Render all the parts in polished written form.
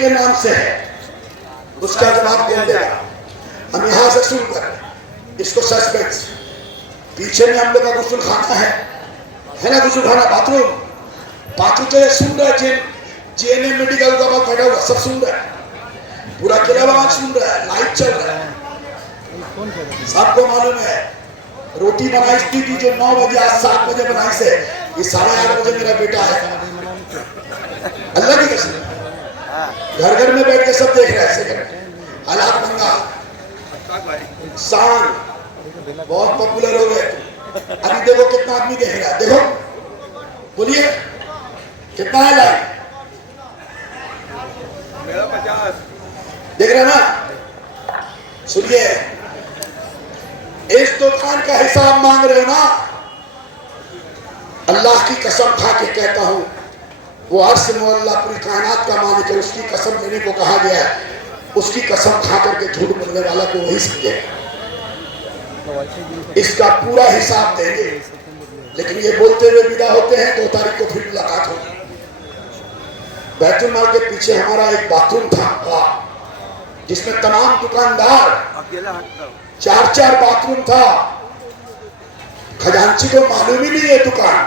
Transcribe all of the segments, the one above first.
के नाम से है, उसका जवाब कौन देगा? हम यहां से सुनकर इसको सस्पेंस, पीछे में हम लोग का गुस्ल खाना है ना, गुस्ल खाना बाथरूम, बाथरूम तो ये सुन रहा है, जेएनएम मेडिकल का बात बैठा हुआ सब सुन रहा है, पूरा किला सुन रहा है, लाइव चल रहा है, सबको मालूम है। रोटी बनाई थी जो 9 बजे आज 7 बजे बनाई से, ये 8:30 बजे मेरा बेटा है, अल्लाह की कसम, घर घर में बैठ के सब देख रहे हैं। हालात बंगा शान बहुत पॉपुलर हो गए, अभी देखो कितना आदमी देख रहा है, देखो बोलिए कितना है लाइक, देख रहे ना? सुनिए, इस दुकान का हिसाब मांग रहे हो ना, अल्लाह की कसम खा के कहता हूं, वो अर्श मोहल्ला पूरी कायनात का मालिक है, उसकी कसम लेने को कहा गया है, उसकी कसम खा करके झूठ बोलने वाला को वही समझे, इसका पूरा हिसाब देंगे। लेकिन ये बोलते हुए विदा होते हैं, 2 तारीख को फिर मुलाकात होगी। बैतुल माल के पीछे हमारा एक बाथरूम था जिसमें तमाम दुकानदार, 4-4 बाथरूम था, खजांची को मालूम ही नहीं है दुकान,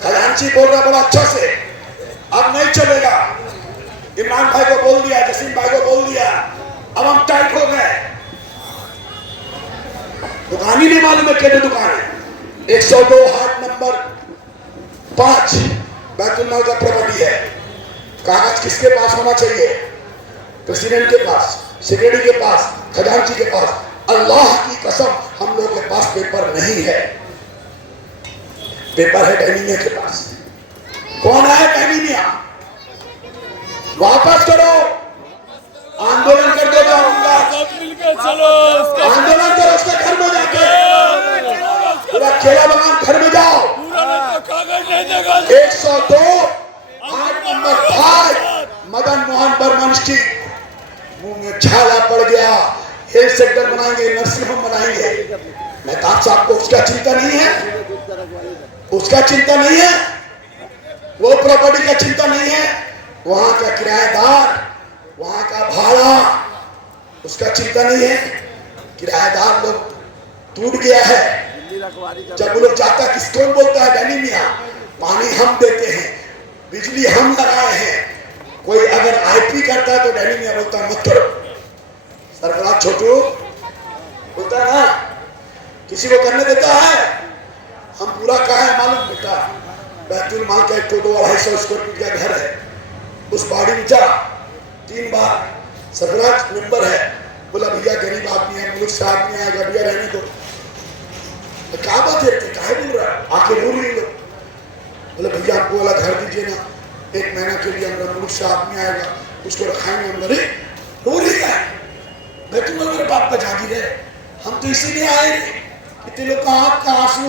खजांची बोल रहा बड़ा अच्छा से, अब नहीं चलेगा, इमरान भाई को बोल दिया, जसीम भाई को बोल दिया, अब हम टाइट हो गए, दुकान ही नहीं मालूम है कितने दुकान है। 102 हाट नंबर 5 बैतुल माल का प्रॉपर्टी है। कागज किसके पास होना चाहिए? प्रेसिडेंट के पास, सेक्रेटरी के पास, खजांची के पास। अल्लाह की कसम हम लोगों के पास पेपर नहीं है, पेपर है डैनिमिया के पास। कौन है डैनिमिया? वापस करो, आंदोलन करके जाऊंगा, आंदोलन करो उसके घर में जाके, पूरा खेला बगान घर में जाओ। 102 8 नंबर 5 मदन मोहन बर्मन स्ट्रीट, मुंह में छाला पड़ गया, हेल्थ सेक्टर बनाएंगे, नर्सिंग होम बनाएंगे। मेहताब साहब को उसका चिंता नहीं है, उसका चिंता नहीं है, वो प्रॉपर्टी का चिंता नहीं है, वहां का किराएदार, वहां का भाड़ा, उसका चिंता नहीं है। किराएदार लोग टूट गया है, जब वो लोग जाता है किसको बोलता है डैनिमिया, पानी हम देते हैं, बिजली हम लगाए हैं, कोई अगर आईपी करता है तो डैनिमिया बोलता है मत करो। सरफराज छोटू बोलता है ना, किसी को करने देता है, हम पूरा कहा है मालूम बेटा, बैतुल माल का 1-2-250 स्क्वायर फीट का घर है, उस बाड़ी में जा 3 बार सरफराज मेंबर है, बोला भैया गरीब आदमी है, मुल्क से आदमी आएगा, भैया रहने दो। क्या बात है, क्या बोल रहा है, आके रो रही लोग, बोले भैया आपको वाला घर दीजिए ना, 1 महीना के लिए हमारा मुल्क से आदमी आएगा, उसको रखाएंगे हम। अरे रो रही है, बैतुल माल मेरे बाप का जागीर है, हम तो इसीलिए आए इतने लोग का आंख का आंसू,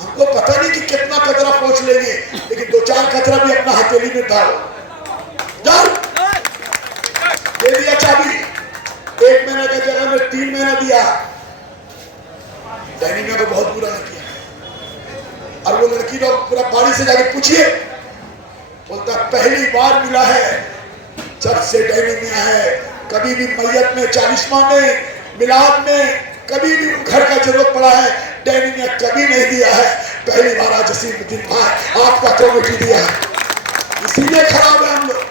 हमको पता नहीं कि कितना कचरा पहुंच लेंगे, लेकिन 2-4 कचरा भी अपना हथेली में डालो, दे दिया चाबी, 1 महीने की जगह में 3 महीना दिया। डैनिमिया को बहुत बुरा किया, और वो लड़की लोग पूरा बाड़ी से जाके पूछिए, बोलता पहली बार मिला है जब से डैनिमिया है, कभी भी मैयत में, 40वां में, मिलाद में, कभी भी घर का जरूरत पड़ा है, डैनिमिया कभी नहीं दिया है, पहली बार आज जसीमुद्दीन भाई आपका कमेटी दिया है, इसीलिए खराब है हम लोग।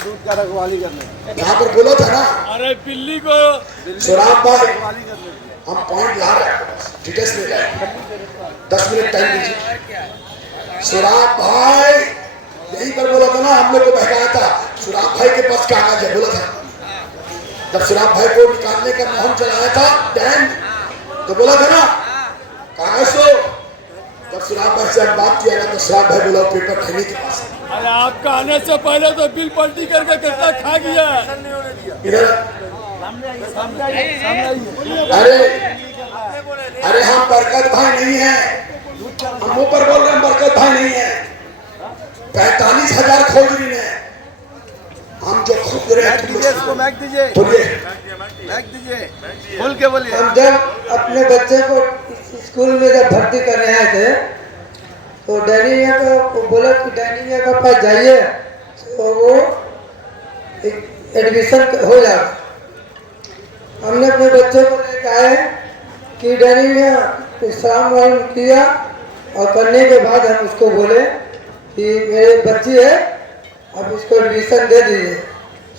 दूध का रखवाली करने यहाँ पर बोला था ना, अरे बिल्ली को सुराब भाई, हम पॉइंट ला रहे हैं, डिटेल्स ले रहे 10 मिनट टाइम दीजिए। सुराब भाई यही पर बोला था ना, हम लोग को बहकाया था, सुराब भाई के पास कागज है, बोला था जब सुराब भाई को निकालने का मुहिम चलाया था डैन, तो बोला था ना कागज दो। जब सुराब भाई से हम बात किया ना, तो सुराब भाई बोला पेपर खैनी के पास। अरे आपका आने से पहले तो बिल पलटी करके कितना खा गया। इधर अरे अरे हम बरकत भाई नहीं है, हम ऊपर बोल रहे हैं बरकत भाई नहीं है, 45,000 खोज रही है, हम जो खुद रहे इसको मैक दीजिए, बोलिए, मैक दीजिए, बोल के बोलिए। हम जब अपने बच्चे को स्कूल में जब भर्ती करने आए थे, तो डैनिमिया को बोला कि डैनिमिया के पास जाइए, तो वो एडमिशन हो जाएगा। हमने अपने बच्चे को लेकर आए कि डैनी में शाम वाम किया और करने के बाद हम उसको बोले कि मेरे बच्ची है, अब इसको एडमिशन दे दीजिए।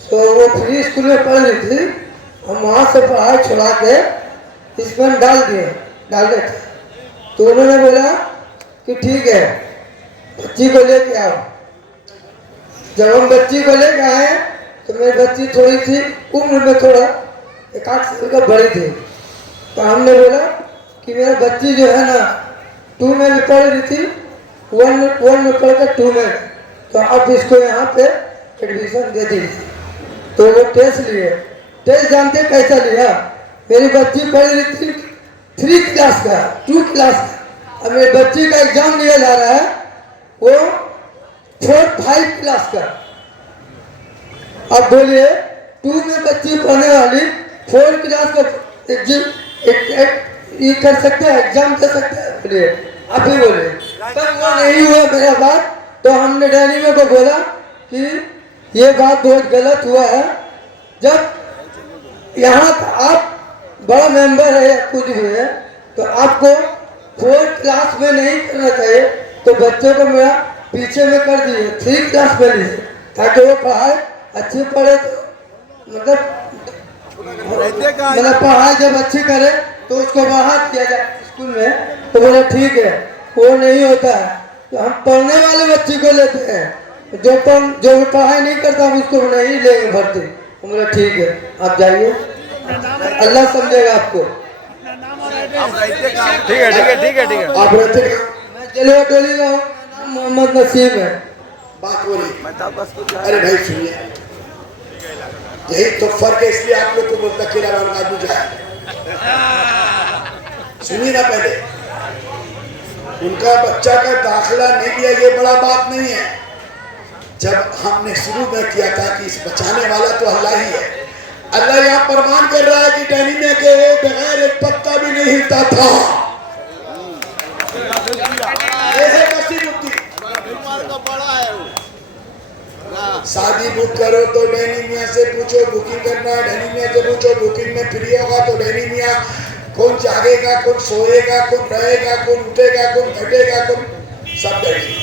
तो वो फ्री स्कूल में पढ़ रही थी, हम वहाँ से पढ़ाई छुड़ा के इसमें डाल थे। तो उन्होंने बोला कि ठीक है, बच्ची को लेके आओ। जब हम बच्ची को लेके आए तो मेरी बच्ची थोड़ी सी उम्र में थोड़ा 1-8 साल का बड़ी थी। तो हमने बोला कि मेरा बच्ची जो है ना 2 में भी पढ़ रही थी, 1 में पढ़ कर 2 में, तो अब इसको यहाँ पे एडमिशन दे दीजिए। तो वो टेस्ट लिए। टेस्ट जानते कैसा लिया? मेरी बच्ची पढ़ रही थी 3 क्लास का, 2 क्लास का, अब मेरी बच्ची का एग्जाम लिया जा रहा है वो 4-5 क्लास का। अब बोलिए 2 में बच्ची पढ़ने वाली 4 क्लास का ये कर सकते हैं, एग्जाम दे सकते हैं? बोलिए, आप ही बोलिए। तब वो नहीं हुआ मेरा बात, तो हमने डैनी में को बोला कि ये बात बहुत गलत हुआ है। जब यहाँ आप बड़ा मेंबर है या कुछ भी है तो आपको 4 क्लास में नहीं करना चाहिए, तो बच्चों को मेरा पीछे में कर दिए 3 क्लास में लीजिए, ताकि वो पढ़ाई अच्छी पढ़े। तो मतलब पढ़ाई जब अच्छी करे तो उसको बढ़ा दिया जाए स्कूल में। तो बोले ठीक है, वो नहीं होता है तो हम पढ़ने वाले बच्चे को लेते हैं, जो पढ़ाई नहीं करता हम उसको नहीं लेंगे भर्ती। बोले ठीक है, आप जाइए, अल्लाह समझेगा आपको। ठीक है। आप रहते कहाँ? मैं जलवा टोली का हूँ, मोहम्मद नसीम है। बात बोली। अरे भाई सुनिए, यही तो फर्क है, इसलिए आप लोग को बोलता केला वाला आदमी जाए। सुनिए ना, पहले उनका बच्चा का दाखिला नहीं दिया, ये बड़ा बात नहीं है। जब हमने शुरू में किया था कि इस बचाने वाला तो अल्लाह ही है। अल्लाह यहाँ प्रमाण कर रहा है कि डैनी में के बगैर एक पत्ता भी नहीं हिलता था। ये है नसीबुद्दीन। शादी बुक करो तो डैनी मियाँ से पूछो, बुकिंग करना डैनी मियाँ से पूछो, बुकिंग में फ्री होगा तो डैनी मियाँ। कौन जागेगा, कौन सोएगा, कौन रहेगा, कौन उठेगा, कौन घटेगा, कौन सब डैनी।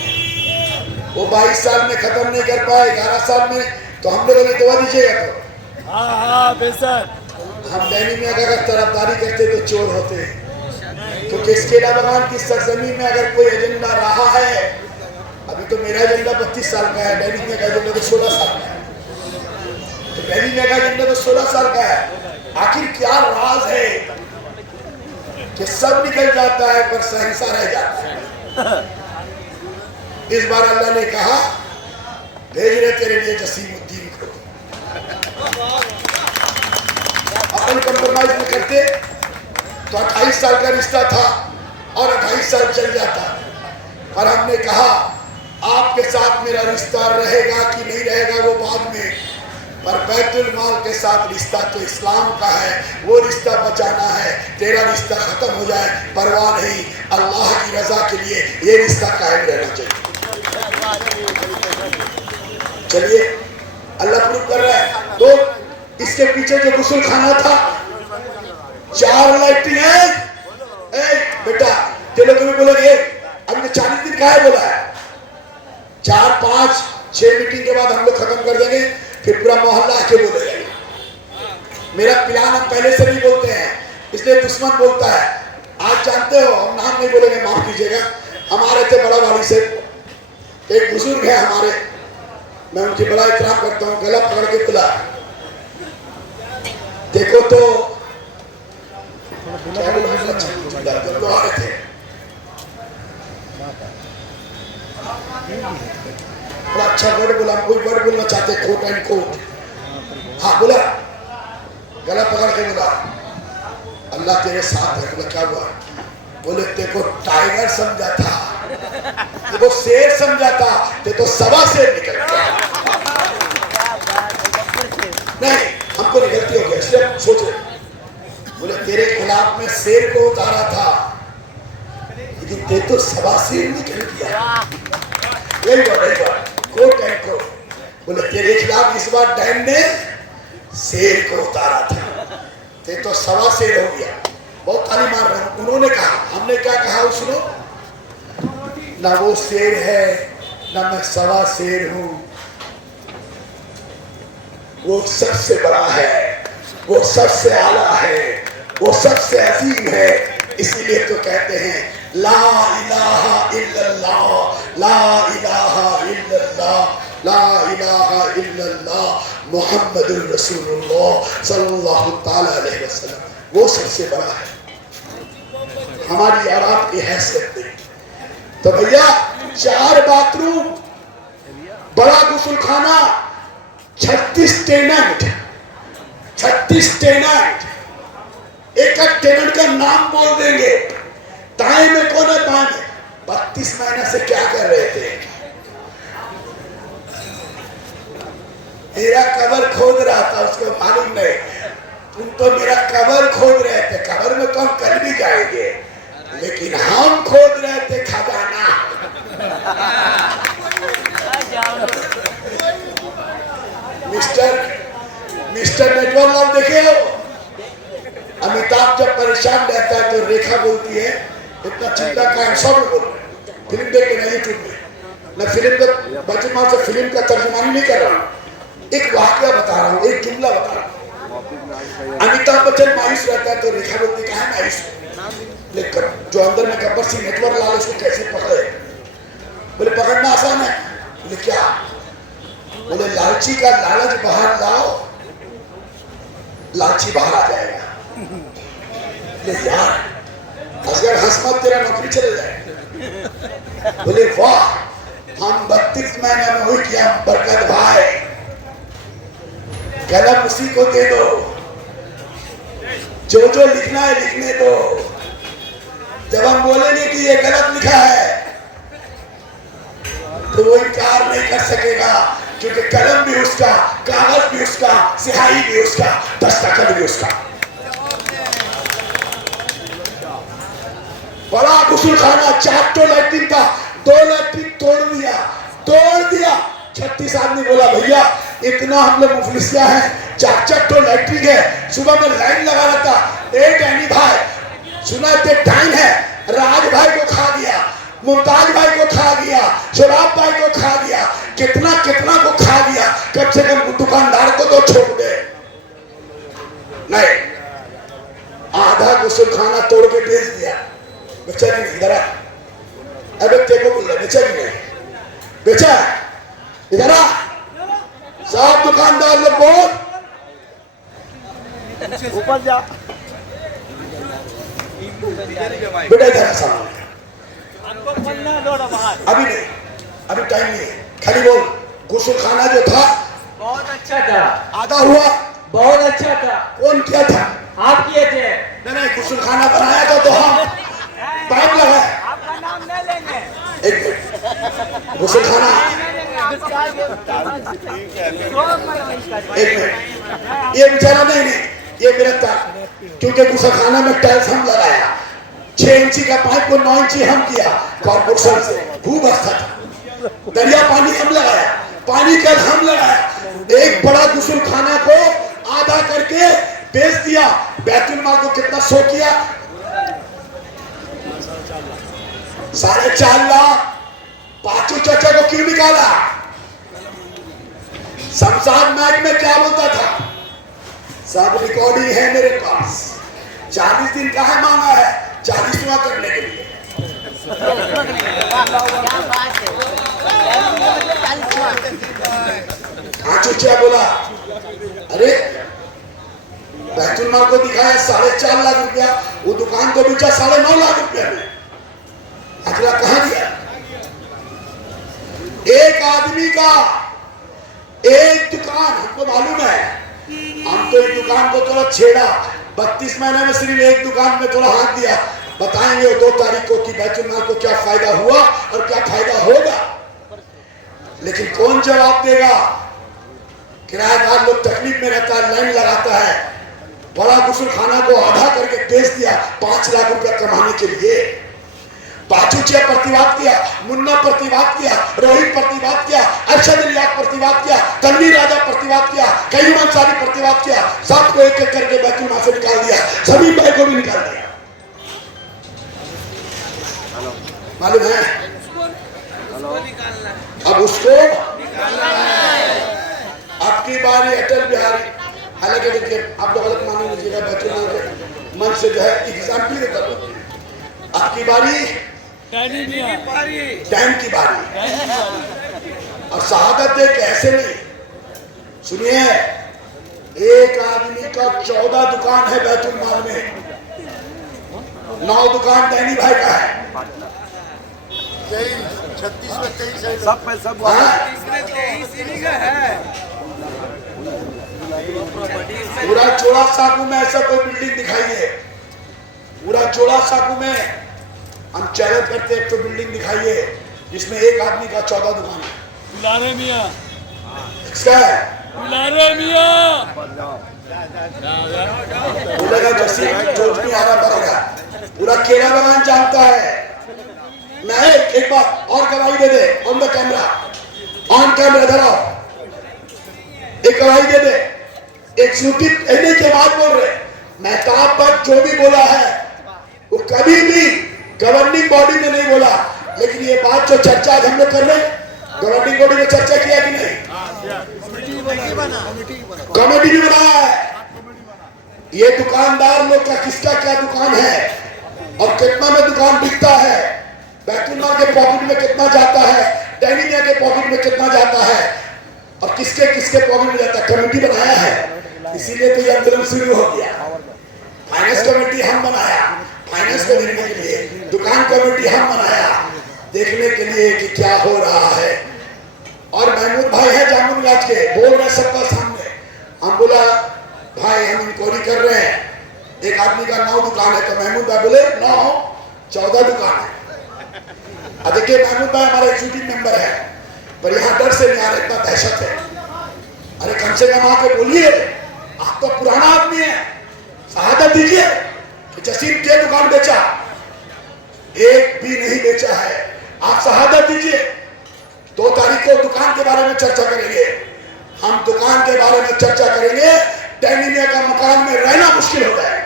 वो 22 साल में खत्म नहीं कर पाए, 11 साल में, तो हम लोग दुआ दीजिएगा। तो हाँ बेशक हम डैनी मियाँ का अगर तरफदारी करते तो चोर होते। तो किसके भगवान की सरजमी में अगर कोई एजेंडा रहा है, अभी तो मेरा एजेंडा 32 साल का है, डैनी मियाँ का एजेंडा तो 16 साल का है। तो डैनी मियाँ का एजेंडा तो 16 साल का है। आखिर क्या राज है कि सब निकल जाता है पर सहसा रह जाता है। इस बार अल्लाह ने कहा भेज रहे तेरे लिए जसीमुद्दीन को। अपन कंप्रोमाइज में करते तो 28 साल का रिश्ता था और 28 साल चल जाता, पर हमने कहा आपके साथ मेरा रिश्ता रहेगा कि नहीं रहेगा वो बाद में, पर बैतुल माल के साथ रिश्ता तो इस्लाम का है, वो रिश्ता बचाना है। तेरा रिश्ता खत्म हो जाए परवाह नहीं, अल्लाह की रजा के लिए ये रिश्ता कायम रहना चाहिए। चलिए, अल्लाह प्रूफ कर रहा है। तो इसके पीछे जो गुस्ल खाना था, 4 लाइटिंग है। बेटा चलो तुम्हें बोलोगे अभी तो 40 दिन का है, बोला है 4, 5, 6 मीटिंग के बाद हम लोग खत्म कर देंगे, फिर पूरा मोहल्ला आके बोलेगा। मेरा प्लान हम पहले से नहीं बोलते हैं, इसलिए दुश्मन बोलता है। आज जानते हो हम नाम नहीं बोलेंगे, माफ कीजिएगा। हमारे थे बड़ा वाली से एक बुजुर्ग है हमारे, मैं उनकी बड़ा एहतराम करता हूँ, गला पकड़ के बुला, देखो तो क्या बोला, आ रहे थे बड़ा अच्छा वर्ड बोला, कोई वर्ड बोलना चाहते, कोट एंड कोट। हाँ बोला, गला पकड़ के बोला अल्लाह तेरे साथ है। बोला क्या हुआ? बोले तेको टाइगर समझा था, वो शेर समझा था, ते तो सवा शेर निकल गया। नहीं, हमको गलती हो गई, इसलिए सोचे। बोले तेरे खिलाफ में शेर को उतारा था, लेकिन ते तो सवा शेर निकल गया। Quote and quote. बोले तेरे खिलाफ इस बार डैम ने शेर को उतारा था, ते तो सवा शेर हो गया। बहुत ताली मार रहे हैं। उन्होंने कहा, हमने क्या कहा उसको, ना वो शेर है ना मैं सवा शेर हूं, वो सबसे बड़ा है, वो सबसे आला है, वो सबसे अजीम है। इसीलिए तो कहते हैं ला इलाहा इल्लल्लाह, ला इलाहा इल्लल्लाह, ला इलाहा इल्लल्लाह मुहम्मदुर रसूलुल्लाह सल्लल्लाहु ताला अलैहि वसल्लम। वो सबसे बड़ा है, हमारी और आपकी हैसियत नहीं। तो भैया 4 बाथरूम, बड़ा गुस्लखाना, 36 टेनेंट, 36 टेनेंट, एक एक टेनेंट का नाम बोल देंगे। टाइम में कौन है? 32 महीने से क्या कर रहे थे? मेरा कबर खोद रहा था, उसको मालूम नहीं। तुम तो मेरा कबर खोद रहे थे, कबर में तो हम कर भी जाएंगे, लेकिन हम खोद रहे थे खजाना। मिस्टर नेटवर्क लाल देखे हो? अमिताभ जब परेशान रहता है तो रेखा बोलती है इतना चिंता का है, सब बोल रहे हैं। फिल्म देख लेना यूट्यूब में, मैं फिल्म का बचपन से फिल्म का तर्जुमानी नहीं कर रहा हूँ, एक वाकया बता रहा हूँ, एक जुमला बता रहा हूँ। अमिताभ बच्चन मायूस रहता है तो रेखा बोलती है कहाँ मायूस, लेकर जो अंदर में गब्बर सिंह नेटवर्क लाल उसको कैसे पकड़े? बोले पकड़ना आसान है। बोले क्या? बोले लालची का लालच बाहर लाओ, लालची बाहर आ जाएगा। बोले यार अगर हंसमत तेरा नौकरी चले जाए। बोले वाह, हम 32 महीने में हुई किया बरकत भाई, कलम उसी को दे दो, जो लिखना है लिखने दो। जब हम बोलेंगे कि ये गलत लिखा है तो वो इनकार नहीं कर सकेगा, क्योंकि कलम भी उसका, कागज भी उसका, स्याही भी उसका, दस्तखत भी उसका। बड़ा गुस्लखाना, 4 तो लैट्रिन था, 2 लैट्रिन तोड़ दिया। 36 आदमी बोला भैया इतना हम लोग मुफलिसिया हैं, 4 तो लैट्रिन है। सुबह में लाइन लगा रहा था, एक डैनी भाई सुना थे टाइम है, राज भाई को खा गया, मुमताज भाई को खा गया, शराब भाई को खा गया, कितना को खा गया। कम से कम दुकानदार को तो छोड़ दे। नहीं, आधा गुस्लखाना तोड़ के बेच दिया। बेचा कि नहीं? इधर आ, अबे तेरे को बोल रहा, बेचा कि नहीं? बेचा? इधर आ, सब दुकानदार लोग बोल, ऊपर जा बेटा इधर सामने। अभी नहीं, अभी टाइम नहीं है, खाली बोल। गुस्लखाना जो था बहुत अच्छा था, आधा हुआ, बहुत अच्छा था। कौन किया था? आप किए थे। नहीं, गुस्लखाना बनाया था तो हम पाइप लगाए। आपका नाम नहीं लेंगे। एक मिनट, गुस्लखाना, एक मिनट, ये बेचारा नहीं, ये मेरा था, क्योंकि गुस्लखाना में टाइल्स हम लगाया, 6 इंची का पाइप को 9 इंची हम किया कॉर्पोरेशन से, खूब अच्छा था। दरिया पानी हम लगाया, पानी कल हम लगाया। एक बड़ा गुस्लखाना को आधा करके बेच दिया। बैतुल माल को कितना शो किया? 4.5 लाख। पांचू चाचा को क्यों निकाला? शमशान मैच में क्या बोलता था? सब रिकॉर्डिंग है मेरे पास। 40 दिन कहाँ मांगा है? 40वां करने के लिए। पांचू चाचा बोला अरे बैतुल माल को दिखाया 4.5 लाख रुपया, वो दुकान को बेचा 9.5 लाख रुपया में। अगला कहां दिया? एक आदमी का एक दुकान, हमको मालूम है, हम तो एक दुकान को थोड़ा छेड़ा, 32 महीने में सिर्फ एक दुकान में थोड़ा हाथ दिया। बताएंगे 2 तारीख को कि बैतुल माल को क्या फायदा हुआ और क्या फायदा होगा, लेकिन कौन जवाब देगा? किराएदार लोग तकलीफ में रहता है, लाइन लगाता है। बड़ा गुस्लखाना को आधा करके बेच दिया 5 लाख रुपया कमाने के लिए। पाचूचिया प्रतिवाद किया, मुन्ना प्रतिवाद किया, रोहित प्रतिवाद किया, अरशद इलियास प्रतिवाद किया, तनवीर राजा प्रतिवाद किया, कईम अंसारी प्रतिवाद किया। सबको एक एक करके बैतुल माल से निकाल दिया, सभी भाई को भी निकाल दिया। मालूम है? अब उसको आपकी बारी अटल बिहारी, हालांकि देखिए आप लोग गलत मान लीजिएगा, बैतुल माल के मन से जो है एग्जाम्पल देता हूं। आपकी बारी डैम की बारी, और शहादत एक ऐसे नहीं। सुनिए, एक आदमी का 14 दुकान है बैतुल माल में, 9 दुकान डैनी भाई का है। 36 में 23 है, सब पे सब पूरा चोड़ा साकू में ऐसा कोई बिल्डिंग दिखाइए, पूरा चोड़ा साकू में हम चैलेंज करते हैं, एक तो बिल्डिंग दिखाइए जिसमें एक आदमी का 14 दुकान है। बुलारे मियां, किसका है? बुलारे मियां। बोलेगा जैसे जोधपुर आ रहा पड़ेगा, पूरा केला बागान जानता है। मैं एक बार और गवाही दे दे, on the camera, on camera धराओ, एक गवाही दे दे। एक श्रुति कहने के बाद बोल रहे, मेहताब पर जो भी बोला है वो कभी भी गवर्निंग बॉडी में नहीं बोला, लेकिन ये बात जो चर्चा हम लोग कर रहे हैं, गवर्निंग बॉडी में चर्चा किया कि नहीं? कमेटी भी बनाया है। ये दुकानदार लोग का किसका क्या दुकान है और कितना में दुकान बिकता है, बैतुल माल के पॉकेट में कितना जाता है, डैनी मियां के पॉकेट में कितना जाता है, और किसके किसके पॉकेट में जाता है, कमेटी बनाया है। इसीलिए तो ये आंदोलन शुरू हो गया। फाइनेंस कमेटी हम बनाया, फाइनेंस को देखने के लिए, दुकान कमेटी हम बनाया, देखने के लिए कि क्या हो रहा है। और महमूद भाई है जामुन गाज के, बोल रहे सबका सामने। हम बोला भाई हम इंक्वायरी कर रहे हैं, एक आदमी का 9 दुकान है, तो महमूद भाई बोले 9 14 दुकान है। देखिए महमूद भाई हमारा एग्जीक्यूटिव मेंबर है, पर यहाँ डर से नहीं आ रहा, इतना दहशत है। अरे कम से कम आके बोलिए, आप तो पुराना आदमी है, शहादत दीजिए कि जसीम के दुकान बेचा, एक भी नहीं बेचा है। आप शहादत दीजिए। 2 तारीख को दुकान के बारे में चर्चा करेंगे, हम दुकान के बारे में चर्चा करेंगे। डैनी मियां का मकान में रहना मुश्किल हो जाएगा।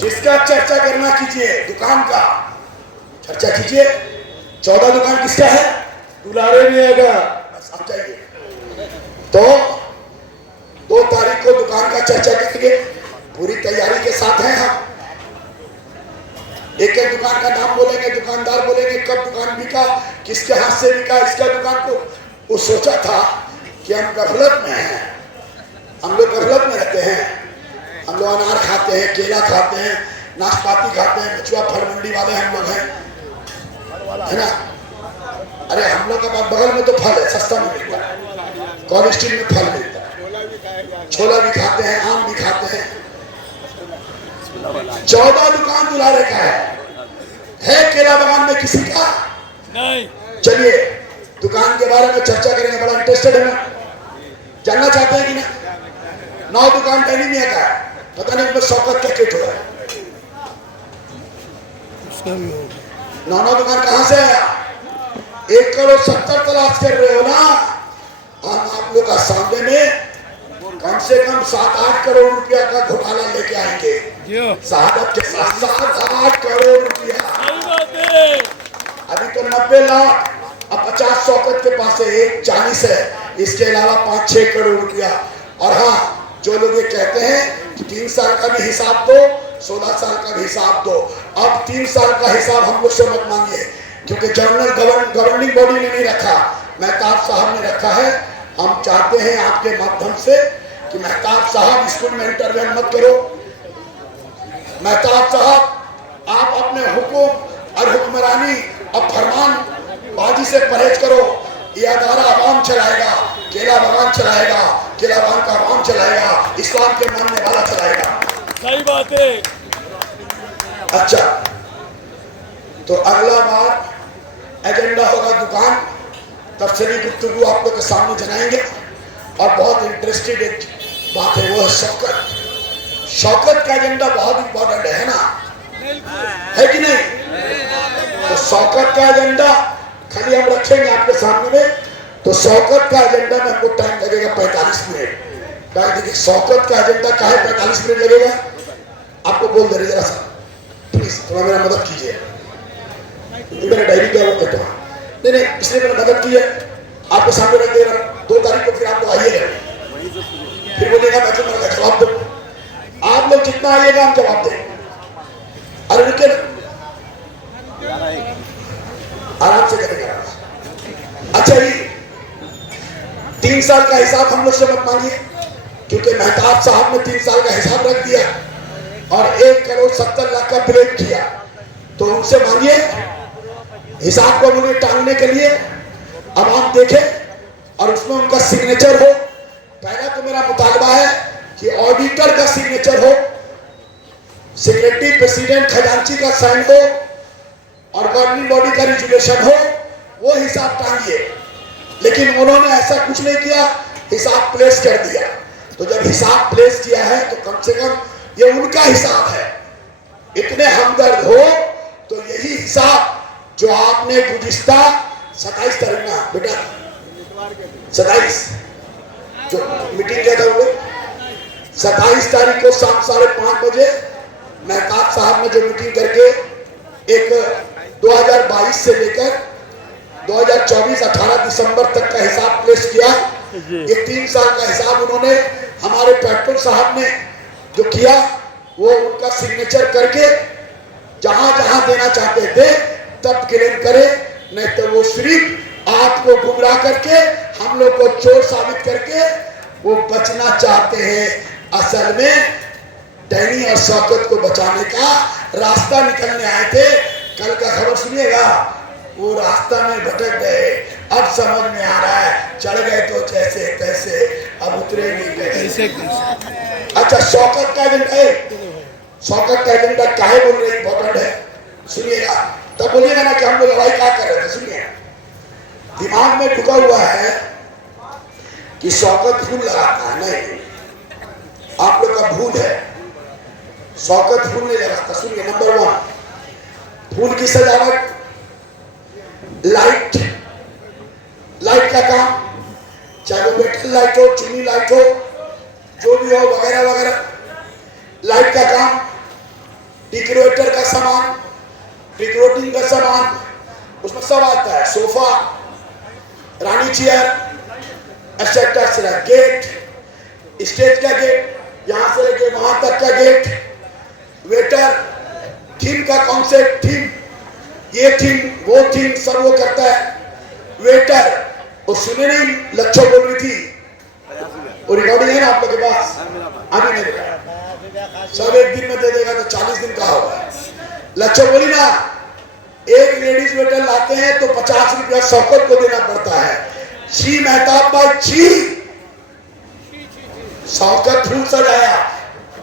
जिसका चर्चा करना कीजिए, दुकान का चर्चा कीजिए। 14 दुकान किसका है? दुलारे मियां का। बस आप जाइए। तो 2 तारीख को दुकान का चर्चा करेंगे, पूरी तैयारी के साथ हैं हम। एक एक दुकान का नाम बोलेंगे, दुकानदार बोलेंगे, कब दुकान बिका, किसके हाथ से बिका, इसका दुकान को। वो सोचा था कि हम गफलत में हैं, हम लोग गफलत में रहते हैं। हम लोग अनार खाते हैं, केला खाते हैं, नाशपाती खाते हैं, बचुआ फल मंडी वाले हम लोग हैं, है ना। अरे हम लोग के बगल में तो फल है, सस्ता में मिलता है, कॉलेज स्ट्रीट में फल मिलता है, छोला भी खाते हैं, आम भी खाते हैं। 14 दुकान दुलारे का है केला बागान में किसी का नहीं। चलिए दुकान के बारे में चर्चा करेंगे, बड़ा इंटरेस्टेड है ना, जानना चाहते हैं कि ना। 9 दुकान डैनी मियां का है, पता नहीं उसमें शौकत क्या किट हो रहा है। 9 दुकान कहां से आया? 1 करोड़ 70 तलाश कर रहे हो ना। हम आप लोग का सामने में कम से कम 7-8 करोड़ रुपया का घोटाला लेके आएंगे, शहादत के साथ 7-8 करोड़ रुपया। अभी तो 90 लाख, अब 50 शौकत के पास है, 1 40 है, इसके अलावा 5-6 करोड़ रुपया। और हाँ, जो लोग ये कहते हैं कि 3 साल का भी हिसाब दो, 16 साल का भी हिसाब दो, अब 3 साल का हिसाब हम लोग से मत मांगिए, क्योंकि जनरल गवर्निंग बॉडी ने नहीं रखा, मेहताब साहब ने रखा है। हम चाहते हैं आपके माध्यम से कि मेहताब साहब स्कूल में इंटरवेन मत करो। मेहताब साहब आप अपने हुक्म और हुक्मरानी और फरमान बाजी से परहेज करो। ये अदारा आवाम चलाएगा, केला बागान चलाएगा, केला बागान का आवाम चलाएगा, इस्लाम के मानने वाला चलाएगा। सही बात है। अच्छा, तो अगला बार एजेंडा होगा दुकान, तफसीली गुफ्तगू आप लोग के सामने जनाएंगे। और बहुत इंटरेस्टेड एक बात है, वो है शौकत। शौकत का एजेंडा बहुत इंपॉर्टेंट है ना। है कि नहीं? तो शौकत का एजेंडा खाली हम रखेंगे आपके सामने में, तो शौकत का एजेंडा में हमको टाइम लगेगा 45 मिनट। देखिए शौकत का एजेंडा का है 45 मिनट लगेगा, आपको बोल दे रहे जरा सा प्लीज थोड़ा मेरा मदद कीजिए। मेरा डायरी क्या वो कहता नहीं नहीं, इसलिए मैंने मदद की है, आपके सामने रख दे रहा हूं। 2 तारीख को फिर आपको आइएगा, फिर बोलिएगा मैं तुम्हारा जवाब दूं। आप लोग जितना आइएगा हम जवाब देंगे। अरे रुके ना, आराम से करेंगे। अच्छा ये 3 साल का हिसाब हम लोग से मत मांगिए, क्योंकि मेहताब साहब ने 3 साल का हिसाब रख दिया और 1,70,00,000 का ब्रेक किया, तो उनसे मांगिए हिसाब को मुझे टालने के लिए। अब आप देखें और उसमें उनका सिग्नेचर हो। पहला तो मेरा मुतालबा है कि ऑडिटर का सिग्नेचर हो, सेक्रेटरी प्रेसिडेंट खजांची का साइन हो और गवर्निंग बॉडी का रिजोल्यूशन हो, वो हिसाब टांगिए। लेकिन उन्होंने ऐसा कुछ नहीं किया, हिसाब प्लेस कर दिया। तो जब हिसाब प्लेस किया है तो कम से कम ये उनका हिसाब है। इतने हमदर्द हो तो यही हिसाब जो आपने गुज़िश्ता 27 तारीख ना बेटा 27 जो मीटिंग किया था वो 27 तारीख को शाम 5:30 बजे मेहताब साहब ने जो मीटिंग करके एक 2022 से लेकर 2024 18 दिसंबर तक का हिसाब प्लेस किया। ये 3 साल का हिसाब उन्होंने हमारे पेट्रोल साहब ने जो किया वो उनका सिग्नेचर करके जहां जहां देना चाहते थे तब क्लेम करे, नहीं तो वो सिर्फ आपको गुमराह करके हम लोग को चोर साबित करके वो बचना चाहते हैं। असल में डैनी और शौकत को बचाने का रास्ता निकलने आए थे। कल का खबर सुनिएगा, वो रास्ता में भटक गए, अब समझ में आ रहा है, चढ़ गए तो जैसे तैसे, अब उतरेंगे कैसे। अच्छा शौकत का एजेंडा है, शौकत का एजेंडा काहे बोल रहे इंपॉर्टेंट है, सुनिएगा तब बोलिएगा ना कि हम लोग लड़ाई क्या कर रहे थे। सुनिए, दिमाग में ढुका हुआ है कि शौकत फूल लगाता है, नहीं, आप लोग का भूल है, शौकत फूल नहीं लगाता। सुनिए, नंबर 1 फूल की सजावट, लाइट, लाइट का काम, चाहे वो मेटल लाइट हो, चुनी लाइट हो, जो भी हो वगैरह वगैरह, लाइट का काम, डेकोरेटर का सामान, डेकोरेटिंग का सामान, उसमें सब आता है, सोफा, रानी चेयर, एक्सेट्रा, गेट, स्टेज का गेट, यहां से लेके वहां तक का गेट, वेटर, थीम का कॉन्सेप्ट, थीम, ये थीम वो थीम सब वो करता है। वेटर, और सुने नहीं लच्छो बोल रही थी, वो रिकॉर्डिंग है ना आप लोग के पास, अभी नहीं देखा, सब एक दिन में दे देगा तो 40 दिन का होगा। लच्छो बोली ना, एक लेडीज वेटर लाते हैं तो 50 रुपया शौकत को देना पड़ता है। छी मेहताब भाई छी, शौकत फूल सजाया,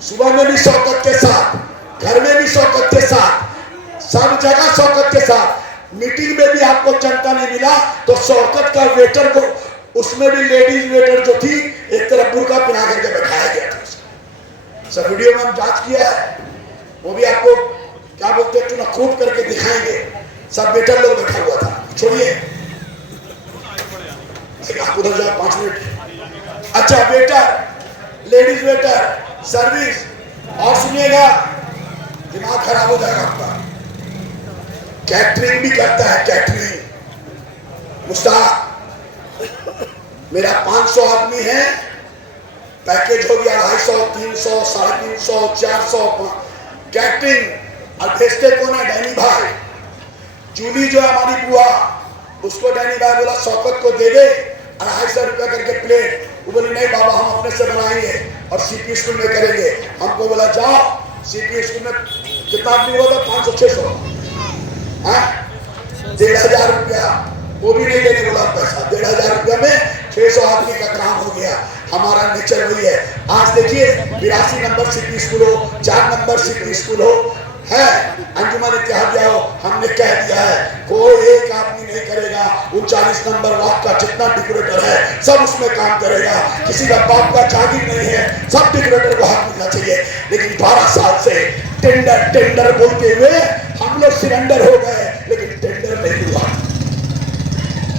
सुबह में भी शौकत के साथ, घर में भी शौकत के साथ, सब जगह शौकत के साथ। मीटिंग में भी आपको जनता नहीं मिला तो शौकत का वेटर को, उसमें भी लेडीज वेटर जो थी एक तरफ बुर्का पहना करके बैठाया गया था। सब वीडियो में हम जांच किया है, वो भी आपको क्या बोलते हैं चुनाव करके दिखाएंगे। सब वेटर लोग बैठा हुआ था। छोड़िए, आप उधर जाओ 5 मिनट। अच्छा वेटर, लेडीज वेटर, सर्विस, और सुनिएगा दिमाग खराब हो जाएगा आपका, कैटरिंग भी करता है, कैटरिंग। मुस्ताक मेरा 500 आदमी है, पैकेज हो गया 250, 300, 350, 400 कैटरिंग। और भेजते कौन है? डैनी भाई। जूली जो हमारी बुआ, उसको डैनी भाई बोला शौकत को दे दे 250 रुपया करके प्लेट। वो बोली नहीं बाबा हम अपने से बनाएंगे और सीपी स्कूल में करेंगे। हमको बोला जाओ सीपी स्कूल में कितना आदमी हुआ था? 500-600, 1,500 रुपया, वो भी नहीं लेने बोला पैसा। 1,500 रुपया में 600 आदमी का काम हो गया। हमारा नेचर वही है। आज देखिए 82 नंबर सीपी स्कूल हो, 4 नंबर सीपी स्कूल हो, है अंजुमन इत्तेहादिया हो, हमने कह दिया है कोई एक आदमी नहीं करेगा। 39 नंबर वार्ड का जितना डेकोरेटर है सब उसमें काम करेगा। किसी का बाप का जागीर नहीं है, सब डेकोरेटर को हक मिलना चाहिए। लेकिन 12 साल से टेंडर टेंडर बोलते हुए हम लोग सिलेंडर हो गए, लेकिन टेंडर नहीं हुआ।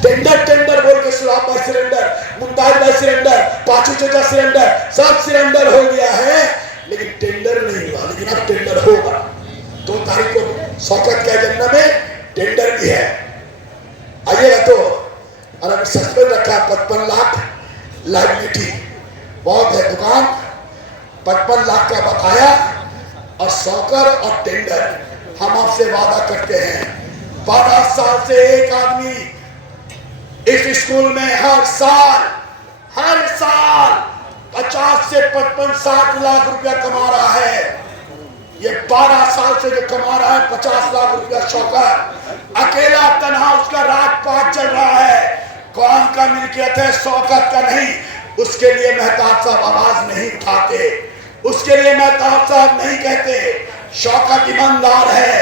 टेंडर टेंडर बोल के सुलाब भाई सिलेंडर, मुमताज भाई सिलेंडर, पाचू चचा सिलेंडर, सब सिलेंडर हो गया है, लेकिन टेंडर नहीं हुआ। लेकिन अब टेंडर होगा। 2 तारीख को शौकत के एजेंडा में टेंडर भी है, आइएगा तो। और अभी सस्पेंड रखा 55 लाख लाइबिलिटी बहुत है। दुकान 55 लाख का बकाया और शौकर और टेंडर। हम आपसे वादा करते हैं 12 साल से एक आदमी इस स्कूल में हर साल 50 से 55-60 लाख रुपया कमा रहा है। ये 12 साल से जो कमा रहा है 50 लाख रुपया शौकत अकेला तनहा उसका राजपाट चल रहा है। कौन का मिल्कियत है, शौकत का नहीं। उसके लिए मेहताब साहब आवाज नहीं उठाते, उसके लिए मेहताब साहब नहीं कहते। शौकत ईमानदार है।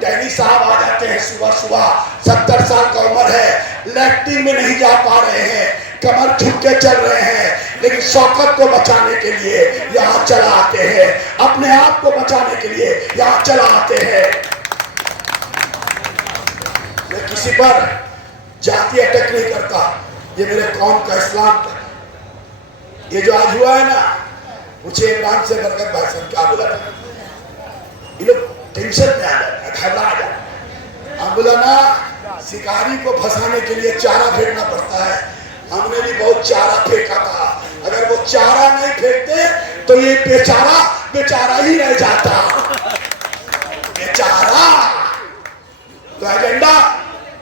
डैनी साहब आ जाते हैं सुबह सुबह, 70 साल का उम्र है, लैट्रिन में नहीं जा पा रहे हैं, कमर झुक के चल रहे हैं, लेकिन शौकत को बचाने के लिए यहाँ चला आते हैं, अपने आप को बचाने के लिए यहाँ चला आते हैं। मैं किसी पर जाति अटैक नहीं करता, ये मेरे कौम का, इस्लाम का। ये जो आज हुआ है ना, मुझे इमरान से बरकत भाई साहब क्या बोला था, ये लोग टेंशन में आ जाता है, घबरा जाता है। हम बोला ना, शिकारी को फंसाने के लिए चारा फेंकना पड़ता है। हमने भी बहुत चारा फेंका था, अगर वो चारा नहीं फेंकते तो ये बेचारा बेचारा ही रह जाता। बेचारा। तो एजेंडा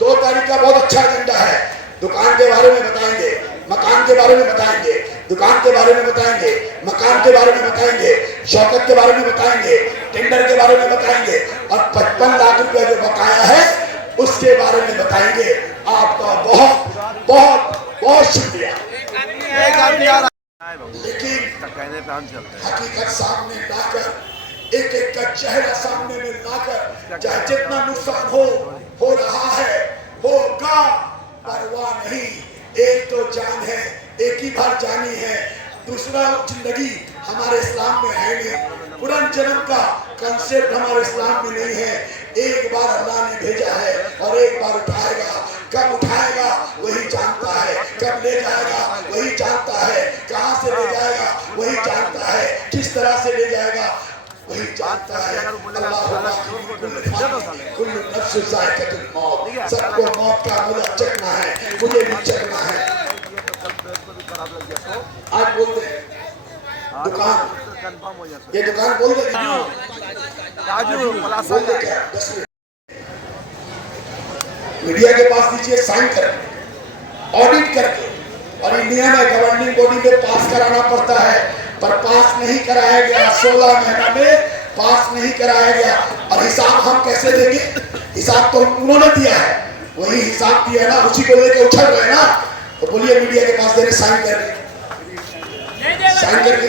2 तारीख का बहुत अच्छा एजेंडा है। दुकान के बारे में बताएंगे, मकान के बारे में बताएंगे, दुकान के बारे में बताएंगे, मकान के बारे में बताएंगे, शौकत के बारे में बताएंगे, टेंडर के बारे में बताएंगे, और 55 लाख रुपया जो बकाया है उसके बारे में बताएंगे। आपका बहुत बहुत बहुत शुक्रिया। लेकिन हकीकत सामने लाकर, एक एक का चेहरा सामने में लाकर, चाहे जितना नुकसान हो रहा है, होगा, परवाह नहीं। एक तो जान है, एक ही बार जानी है, दूसरा जिंदगी हमारे इस्लाम में है नहीं। पुनर्जन्म का कंसेप्ट हमारे इस्लाम में नहीं है। एक बार अल्लाह ने भेजा है और एक बार उठाएगा। कब उठाएगा वही जानता है, कब ले जाएगा वही जानता है, कहां से ले जाएगा वही जानता है, किस तरह से ले जाएगा वही जानता है। सबको मौत का मजा चखना है, मुझे भी चखना है। आज बोलते हैं दुकान, ये दुकान बोल दे क्या 10 मिनट मीडिया के पास दीजिए, साइन करके, ऑडिट करके। और इंडिया में गवर्निंग बॉडी में पास कराना पड़ता है, पर पास नहीं कराया गया। 16 महीना में पास नहीं कराया गया। और हिसाब हम कैसे देंगे? हिसाब तो उन्होंने दिया है, वही हिसाब दिया ना, उसी को लेके उछल रहे ना। तो बोलिए मीडिया के पास देने, साइन करके, साइन करके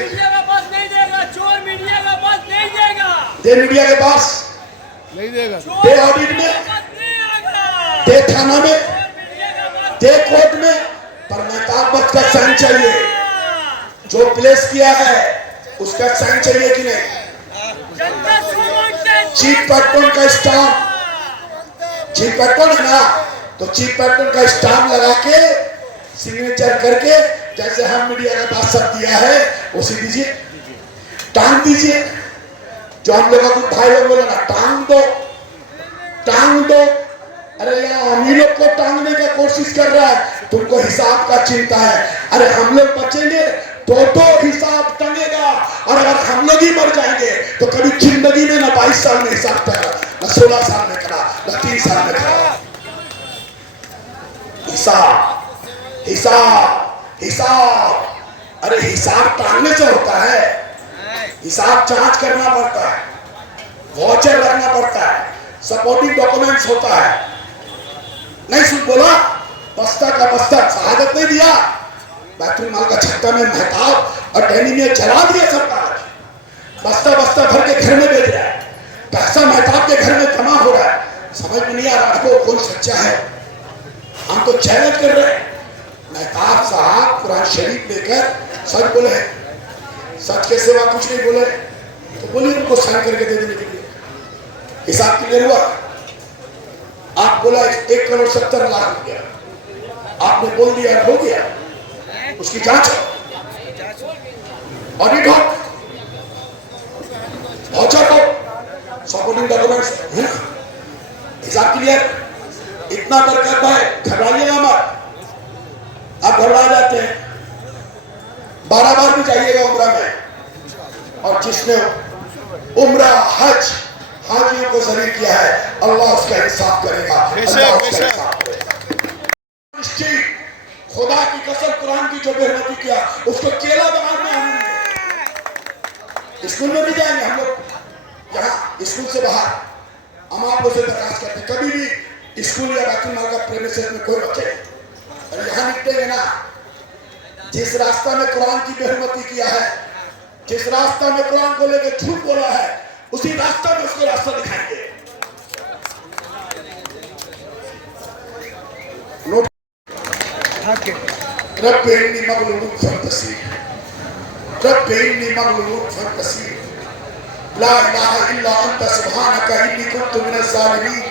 दे, मीडिया के पास नहीं देगा, दे, ऑडिट में दे, थाना में दे, कोर्ट में। पर मेहताब बख्श का साइन चाहिए, जो प्लेस किया है उसका साइन चाहिए कि नहीं? चीफ पैट्रन का स्टाम्प, चीफ पैट्रन है ना, तो चीफ पैट्रन का स्टाम्प लगा के सिग्नेचर करके, जैसे हम मीडिया के पास सब दिया है उसी दीजिए, टांग दीजिए। जो हम लोगों को भाई लोग बोले ना, टांग दो, टांग दो। अरे यार, हम ही लोग को टांगने का कोशिश कर रहा है, तुमको हिसाब का चिंता है। अरे हम लोग बचेंगे तो हिसाब टंगेगा, और अगर हम लोग ही मर जाएंगे तो कभी जिंदगी में ना 22 साल में हिसाब टंगा, ना 16 साल में करा, ना 3 साल में करा। हिसाब हिसाब हिसाब। अरे हिसाब टांगने से होता है, हिसाब जांच करना पड़ता है, वाउचर रखना पड़ता है, सपोर्टिंग डॉक्यूमेंट्स होता है। नहीं सुन बोला, बस्ता का बस्ता शहादत नहीं दिया, बैतुल माल का छत्ता में मेहताब और डैनी में जला दिया सरकार। बस्ता बस्ता भर के घर में भेज रहा है, पैसा मेहताब के घर में जमा हो रहा है। समझ में नहीं आ रहा आपको कौन सच्चा है। हम तो चैलेंज कर रहे हैं, मेहताब साहब कुरान शरीफ लेकर सच बोले, सच के सिवा कुछ नहीं बोले, तो बोलिए उनको साइन करके दे देने के लिए। हिसाब क्लियर हुआ? आप बोला 1,70,00,000 रुपया, आपने बोल दिया हो गया, उसकी जांच ऑडिट हो, वाउचर हो, सपोर्टिंग डॉक्यूमेंट्स है ना, हिसाब क्लियर। इतना बरकत भाई घबराइएगा मत, आप घबरा जाते हैं। 12 बार भी जाइएगा उम्रा में, और जिसने उम्रा हज हाजियों को शरीक किया है, अल्लाह उसका हिसाब करेगा, अल्लाह उसका हिसाब करेगा। खुदा की कसम, कुरान की जो बेहरमती किया उसको केला बनाने आएंगे। स्कूल में भी जाएंगे हम लोग, यहाँ स्कूल से बाहर हम आप लोग से दरखास्त करते हैं, कभी भी स्कूल या बैतुल माल का प्रेमिसेस में कोई बच्चे और यहाँ निकलेंगे ना, जिस रास्ता में कुरान की बेहरमती किया है, जिस रास्ता में कुरान को लेकर झूठ बोला है, उसी रास्ता में उसको रास्ता दिखाएंगे। रब्बी इन्नी मगलूबुन फंतसीर, रब्बी इन्नी मगलूबुन फंतसीर, ला इलाहा इल्ला अंता सुब्हानका इन्नी कुन्तु मिनज़ ज़ालिमीन।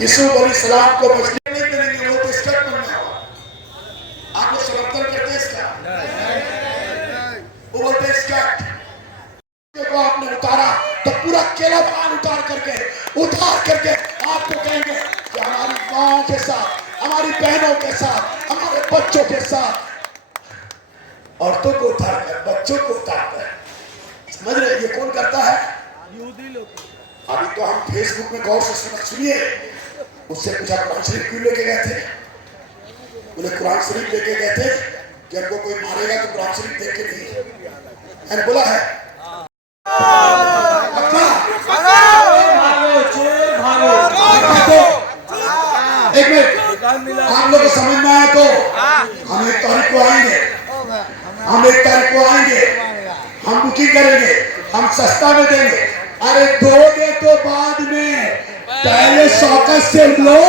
यूसुफ अलैहिस्सलाम को मछली नहीं मिलेंगे, वो तो इसका बनना होगा। आप लोग समर्थन करते हैं इसका? वो बोलते इसका को आपने उतारा तो पूरा केला बाल उतार करके आपको कहेंगे कि हमारी माओ के साथ, हमारी बहनों के साथ, हमारे बच्चों के साथ, औरतों को उतार कर, बच्चों को उतार कर, समझ रहे? ये कौन करता है? यहूदी लोग। अभी तो हम फेसबुक में गौर से सुनिए, उससे पूछा कुरान शरीफ क्यों लेके गए थे? बोले कुरान शरीफ लेके गए थे कि हमको कोई मारेगा तो कुरान शरीफ देख के नहीं, मैंने बोला है एक मिनट, आप लोग को समझ में आया तो हम 1 तारीख को आएंगे, हम 1 तारीख को आएंगे, हम बुकिंग करेंगे, हम सस्ता में देंगे। अरे दोगे तो बाद में, पहले शौकत से लो,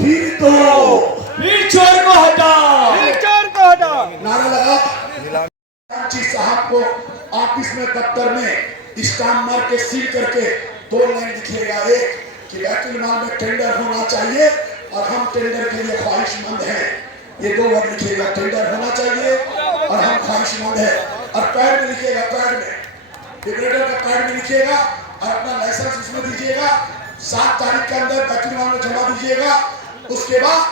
फिर दो, फिर चोर को हटाओ, नारा लगा। साहब को ऑफिस में, दफ्तर में स्टाम्प मार के सील करके 2 लाइन लिखिएगा, एक कि बैतुल माल में टेंडर होना चाहिए और हम टेंडर के लिए ख्वाहिशमंद हैं। ये 2 वर्ड लिखिएगा, टेंडर होना चाहिए और हम ख्वाहिशमंद हैं। और पैड में लिखिएगा, पैड में डिक्रेटर का पैड में लिखिएगा और अपना लाइसेंस उसमें दीजिएगा। 7 तारीख के अंदर बैतुल माल में जमा दीजिएगा। उसके बाद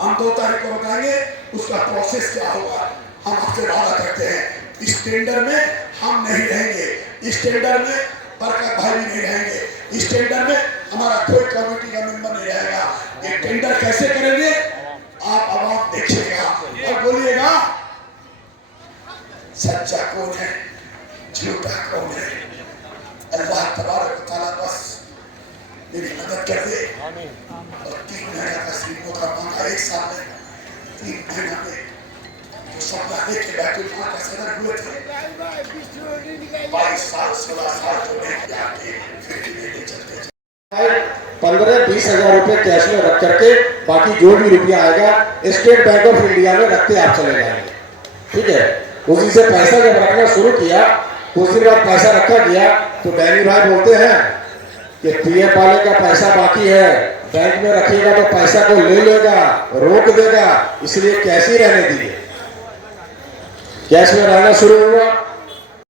हम 2 तारीख को बताएंगे उसका प्रोसेस क्या होगा। हम आपसे वादा करते हैं, इस टेंडर में हम नहीं रहेंगे, इस टेंडर में बरकत भाई भी नहीं रहेंगे, इस टेंडर में हमारा कोई कमेटी का मेंबर नहीं रहेगा। ये टेंडर कैसे करेंगे आप आवाम देखिएगा और बोलिएगा सच्चा कौन है, झूठा कौन है। अल्लाह तबारक व तआला बस मेरी मदद कर दे। और 3 महीना का श्रीमों का मांगा, 1 साल में 3 महीना में जो सपना लेके बैतुल माल का सदर हुए थे, 22 साल 16 साल जो लेके आके फिर लेके चलते 15-20 हजार रुपए कैश में रख करके बाकी जो भी रुपया आएगा स्टेट बैंक ऑफ इंडिया में रखते आप चले जाएंगे, ठीक है। उसी से पैसा जब रखना शुरू किया, कुछ दिन बाद पैसा रखा गया तो डैनी भाई बोलते हैं कि पीएफ वाले का पैसा बाकी है, बैंक में रखिएगा तो पैसा को ले लेगा, रोक देगा, इसलिए कैश ही रहने दीजिए। कैश में रहना शुरू हुआ,